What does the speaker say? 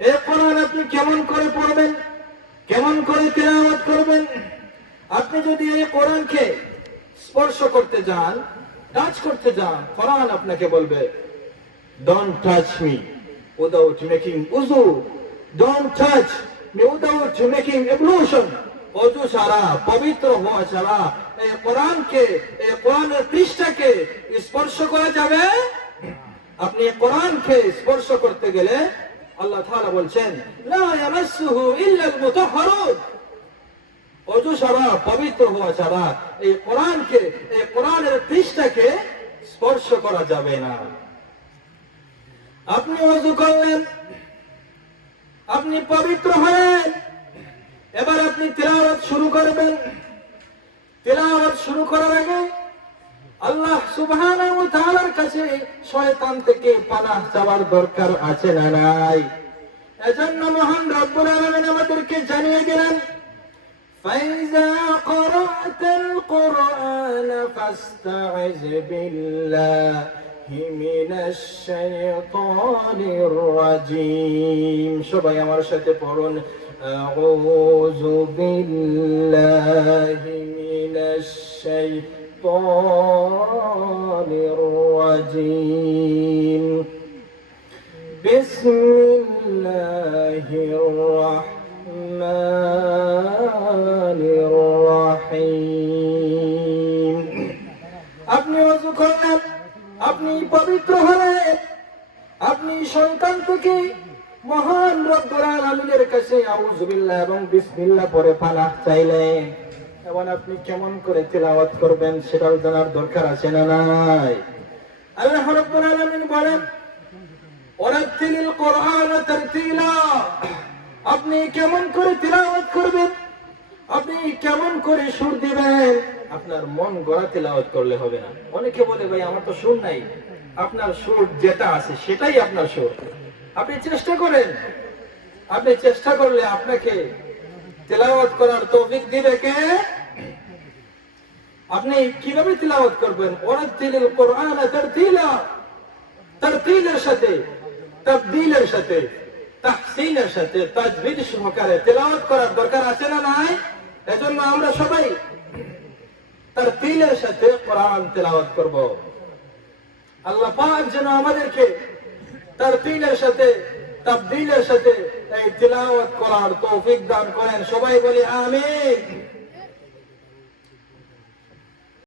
এই কোরআন আপনি কেমন করে পড়বেন, কেমন করে তিলাওয়াত করবেন? আপনি যদি এই কোরআনকে স্পর্শ করতে যান, টাচ করতে যান, কোরআন আপনাকে বলবে don't touch me without making উযু, don't touch me without making ablution. অজু ছাড়া, পবিত্র হওয়া ছাড়া এই কোরআনকে, এই কোরআনের পৃষ্ঠাকে স্পর্শ করা যাবে? আপনি কোরআনকে স্পর্শ করতে গেলে আল্লাহ তাআলা বলছেন লা ইয়ামাসসুহু ইল্লাল মুতাহহারুন। অজু ছাড়া, পবিত্র হওয়া ছাড়া এই কোরআনকে, এই কোরআনের পৃষ্ঠাকে স্পর্শ করা যাবে না। আপনি অজু করলেন, আপনি পবিত্র হলেন, এবার আপনি তিলাওয়াত শুরু করবেন। তিলাওয়াত শুরু করার আগে আল্লাহ সুবহানাহু ওয়া তাআলার কাছে শয়তান থেকে পানাহ চাওয়ার দরকার আছে না নাই? এজন্য মহান রব্বুল আলামিন আমাদেরকে জানিয়ে গেলেন ফাইযা ক্বরা'তাল কুরআন ফাসতা'iজ বিল্লাহি মিনাশ শাইতানির রাজীম। সবাই আমার সাথে পড়ুন আউযু বিল্লাহি মিনাশ শাইতানির রাজীম। বিসমিল্লাহির রাহমানির রাহিম। আপনি ওযু করলেন, আপনি পবিত্র হলেন, আপনি শয়তান থেকে মহান রব্বুল আলামিনের কাছে আউযু বিল্লাহ এবং বিসমিল্লাহ পড়ে পানাহ চাইলেন। এখন আপনি কেমন করে তিলাওয়াত করবেন সেটাও জানার দরকার আছে না নাই? আল্লাহ রাব্বুল আলামিন বলেন ওয়ারাতিলিল কুরআন তারতিলা। আপনি কেমন করে তিলাওয়াত করবেন, আপনি কেমন করে সুর দিবেন, আপনার মন গড়া তিলাওয়াত করলে হবে না। অনেকে বলে ভাই আমার তো সুর নাই। আপনার সুর যেটা আছে সেটাই আপনার সুর। আপনি চেষ্টা করেন, আপনি চেষ্টা করলে আপনাকে তিলাওয়াত করার তৌফিক দিবে কে? আপনি কিভাবে তিলাওয়াত করবেন? ওয়ারাতিলিল কুরআন তারতিলা। তারতিলের সাথে, তাবদীলের সাথে, তাহসিনের সাথে, তাজবিদ সহকারে তিলাওয়াত করার দরকার আছে না নাই? এজন্য আমরা সবাই তারতিলের সাথে কোরআন তিলাওয়াত করব। আল্লাহ পাক যেন আমাদেরকে তারতিলের সাথে, তাবদীলের সাথে এই তিলাওয়াত করার তৌফিক দান করেন। সবাই বলি আমিন।